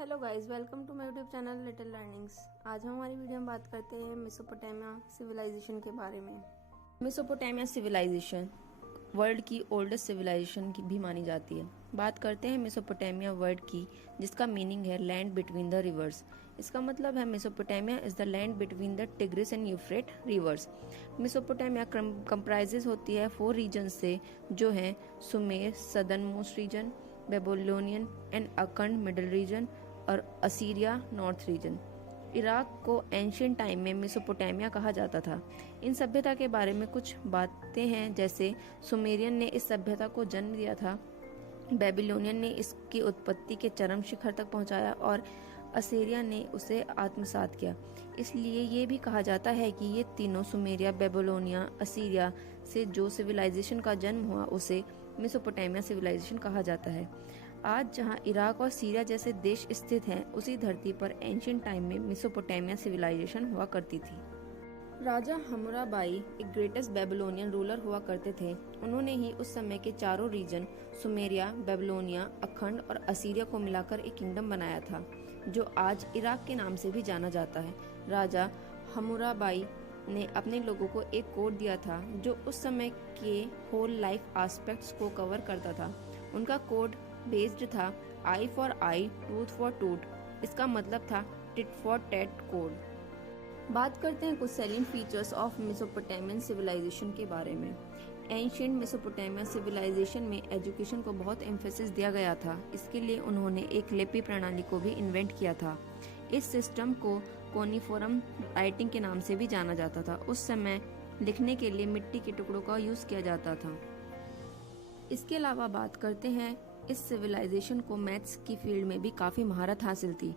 Hello guys, welcome to my YouTube channel little learnings. आज हम हमारी वीडियो में बात करते हैं मेसोपोटामिया सिविलाइजेशन के बारे में। मेसोपोटामिया सिविलाइजेशन वर्ल्ड की ओल्डेस्ट सिविलाइजेशन की भी मानी जाती है। बात करते हैं मेसोपोटामिया वर्ड की, जिसका मीनिंग है लैंड बिटवीन द रिवर्स। इसका मतलब है Mesopotamia is the land between the Tigris and Euphrates rivers. Mesopotamia comprises होती है 4 रीजन से, जो हैं Sumer southernmost region, Babylonian and Akkad middle region और असीरिया नॉर्थ रीजन। इराक को एंशियंट टाइम में मेसोपोटामिया कहा जाता था। इन सभ्यता के बारे में कुछ बातें हैं, जैसे सुमेरियन ने इस सभ्यता को जन्म दिया था, बेबीलोनियन ने इसकी उत्पत्ति के चरम शिखर तक पहुंचाया और असीरिया ने उसे आत्मसात किया। इसलिए ये भी कहा जाता है कि ये तीनों सुमेरिया, बेबीलोनिया, असीरिया से जो सिविलाइजेशन का जन्म हुआ उसे मेसोपोटामिया सिविलाइजेशन कहा जाता है। आज जहां इराक और सीरिया जैसे देश स्थित हैं, उसी धरती पर एंशियंट टाइम में मेसोपोटामिया सिविलाइजेशन हुआ करती थी। राजा हम्मुराबाई एक ग्रेटेस्ट बेबीलोनियन रूलर हुआ करते थे। उन्होंने ही उस समय के चारों रीजन सुमेरिया, बेबीलोनिया, अखंड और असीरिया को मिलाकर एक किंगडम बनाया था, जो आज इराक के नाम से भी जाना जाता है। राजा हम्मुराबाई ने अपने लोगों को एक कोड दिया था, जो उस समय के होल लाइफ एस्पेक्ट्स को कवर करता था। उनका कोड बेस्ड था eye for eye, tooth for tooth. इसका मतलब था टिट फॉर टैट कोड। बात करते हैं कुछ selling features of Mesopotamian civilization के बारे में। एंशियंट मेसोपोटामिया सिविलाइजेशन में एजुकेशन को बहुत एम्फेसिस दिया गया था। इसके लिए उन्होंने एक लिपि प्रणाली को भी इन्वेंट किया था। इस सिस्टम को कोनिफोरम राइटिंग के नाम से भी जाना जाता था। उस समय लिखने के लिए मिट्टी के टुकड़ों का यूज किया जाता था। इसके अलावा बात करते हैं, इस सिविलाइजेशन को मैथ्स की फील्ड में भी काफ़ी महारत हासिल थी।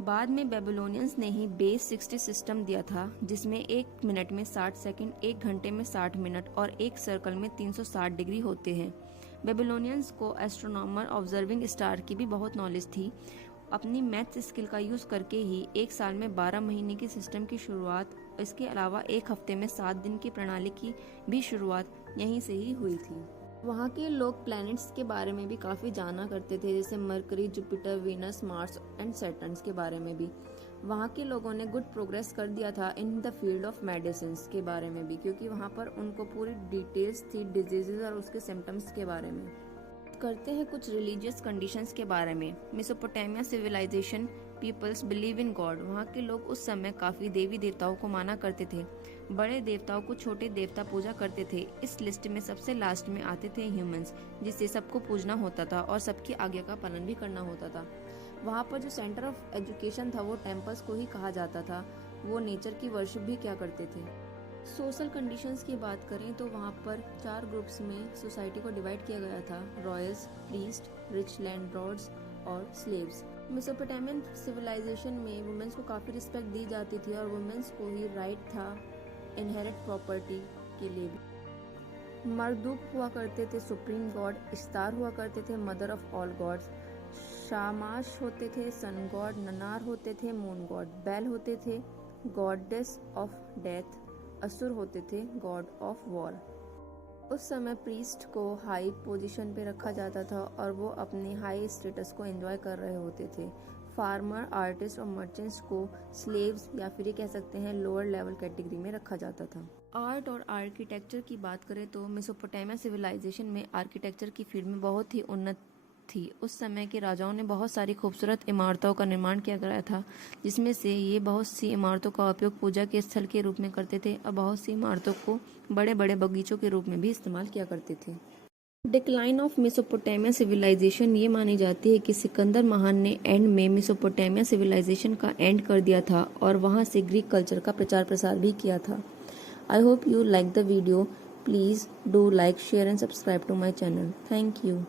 बाद में बेबीलोनियंस ने ही बेस 60 सिस्टम दिया था, जिसमें 1 मिनट में 60 सेकंड, 1 घंटे में 60 मिनट और एक सर्कल में 360 डिग्री होते हैं। बेबीलोनियंस को एस्ट्रोनॉमर ऑब्जर्विंग स्टार की भी बहुत नॉलेज थी। अपनी मैथ्स स्किल का यूज करके ही एक साल में 12 महीने की सिस्टम की शुरुआत, इसके अलावा एक हफ्ते में 7 दिन की प्रणाली की भी शुरुआत यहीं से ही हुई थी। वहाँ के लोग प्लैनेट्स के बारे में भी काफ़ी जाना करते थे, जैसे mercury, Jupiter, Venus, Mars and Saturn के बारे में भी। वहाँ के लोगों ने गुड प्रोग्रेस कर दिया था in the field of medicine के बारे में भी, क्योंकि वहाँ पर उनको पूरी डिटेल्स थी डिजीजेज और उसके सिम्टम्स के बारे में। करते हैं कुछ रिलीजियस कंडीशंस के बारे में। Mesopotamia civilization peoples believe in God. वहाँ के लोग उस समय काफ़ी देवी देवताओं को माना करते थे। बड़े देवताओं को छोटे देवता पूजा करते थे। इस लिस्ट में सबसे लास्ट में आते थे ह्यूमंस, जिसे सबको पूजना होता था और सबकी आज्ञा का पालन भी करना होता था। वहाँ पर जो सेंटर ऑफ एजुकेशन था वो टेम्पल्स को ही कहा जाता था। वो नेचर की वर्शिप भी क्या करते थे। सोशल कंडीशंस की बात करें तो वहाँ पर 4 ग्रुप्स में सोसाइटी को डिवाइड किया गया था: रॉयल्स, प्रीस्ट, रिच लैंडलॉर्ड्स और स्लेव्स। मेसोपोटामियन सिविलाइजेशन में वुमेन्स को काफ़ी रिस्पेक्ट दी जाती थी और वुमेन्स को ही राइट था इनहेरिट प्रॉपर्टी के लिए भी। मर्दूक हुआ करते थे सुप्रीम गॉड, इश्तार हुआ करते थे मदर ऑफ ऑल गॉड्स, शामाश होते थे सन गॉड, ननार होते थे मून गॉड, बैल होते थे गॉडेस ऑफ डेथ, असुर होते थे गॉड ऑफ वॉर। उस समय प्रीस्ट को हाई पोजीशन पे रखा जाता था और वो अपने हाई स्टेटस को एंजॉय कर रहे होते थे। फार्मर, आर्टिस्ट और मर्चेंट्स को स्लेव्स या फिर ये कह सकते हैं लोअर लेवल कैटेगरी में रखा जाता था। आर्ट और आर्किटेक्चर की बात करें तो मेसोपोटामिया सिविलाइजेशन में आर्किटेक्चर की फील्ड में बहुत ही उन्नत थी। उस समय के राजाओं ने बहुत सारी खूबसूरत इमारतों का निर्माण किया गया था, जिसमें से ये बहुत सी इमारतों का उपयोग पूजा के स्थल के रूप में करते थे और बहुत सी इमारतों को बड़े बड़े बगीचों के रूप में भी इस्तेमाल किया करते थे। डिक्लाइन ऑफ मेसोपोटामिया सिविलाइजेशन ये मानी जाती है कि सिकंदर महान ने एंड में मेसोपोटामिया सिविलाइजेशन का एंड कर दिया था और वहाँ से ग्रीक कल्चर का प्रचार प्रसार भी किया था। I hope you like the video. Please do like, share and subscribe to my channel. Thank you.